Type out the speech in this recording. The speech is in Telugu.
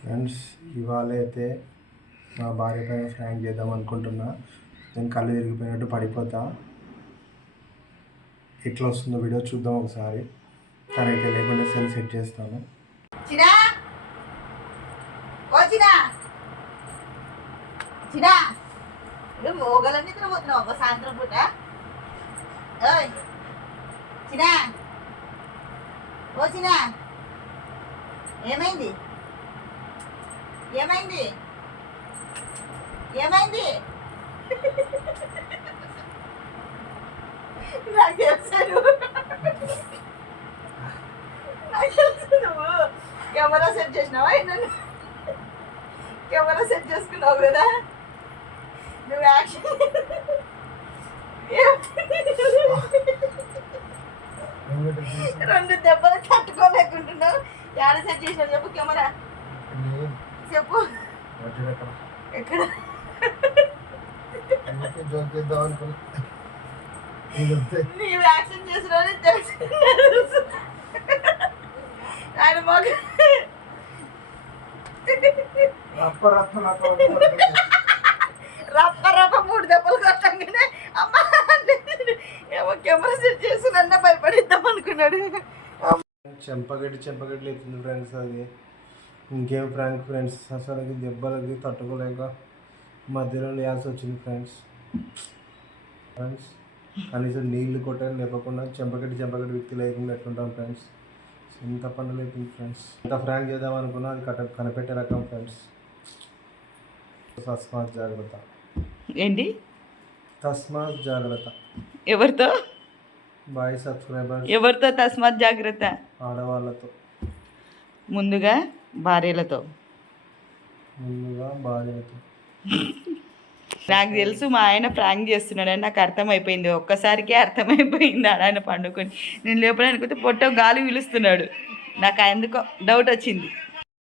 ఫ్రెండ్స్ ఇవాళ అయితే మా భార్య పైన ఫ్రాంక్ చేద్దాం అనుకుంటున్నా. నేను కళ్ళు తిరిగిపోయినట్టు పడిపోతా. ఎట్లా వస్తుందో వీడియో చూద్దాం ఒకసారి. తనైతే లేకుండా సెల్ సెట్ చేస్తాను. చిరా ఓ చిరా ఏమైంది? ఏమైంది? నాకు నాకు తెలుసు నువ్వు కెమెరా సెట్ చేసినావా నన్ను కెమెరా సెట్ చేసుకున్నావు కదా? నువ్వు యాక్షన్ రెండు దెబ్బలు తట్టుకోలేకుంటున్నావు. యాడ సెట్ చేసినావు చెప్పు కెమెరా. చెప్పు. ఎక్కడ? నీవు యాక్షన్ చేసినావు తెలుసు. ఆయన మగ రప్ప రప్ప మూడు దెబ్బలు కొట్టంగానే అమ్మా ఏమో కెమెరా సెట్ చేసి నన్ను భయపడిద్దాం అనుకున్నాడు. చెంపగడ్డి చెంపగడ్డి లేతుంది ఫ్రెండ్స్ అది. ఇంకేం ఫ్రాంక్ ఫ్రెండ్స్? అసలు దెబ్బలకి తట్టుకోలేక మధ్యలో లేయాల్సి వచ్చింది ఫ్రెండ్స్. ఫ్రెండ్స్ కనీసం నీళ్ళు కొట్టని లేపకుండా చెంపగడ్డి చెంపగడ్డి వ్యక్తి లేకుండా ఎట్లుంటాం ఫ్రెండ్స్? ఇంత పనులు లేకుండా ఫ్రెండ్స్. ఇంత ఫ్రాంక్ చేద్దాం అనుకున్నా అది కట కనిపెట్టే రకం ఫ్రెండ్స్. తస్మాత్ జాగ్రత్త. ఏంటి? తస్మాత్ జాగ్రత్త. ఎవరితో? Bye subscribers. ఎవరితో తస్మాత్ జాగ్రత్త? ఆడవాళ్ళతో. ముందుగా భార్యలతో. నాకు తెలుసు మా ఆయన ప్రాంక్ చేస్తున్నాడని నాకు అర్థమైపోయింది. ఒక్కసారికే అర్థమైపోయింది ఆయన పండుకొని. నేను లోపల అనుకుంటే పొట్ట గాలి పిలుస్తున్నాడు. నాకు ఎందుకో డౌట్ వచ్చింది.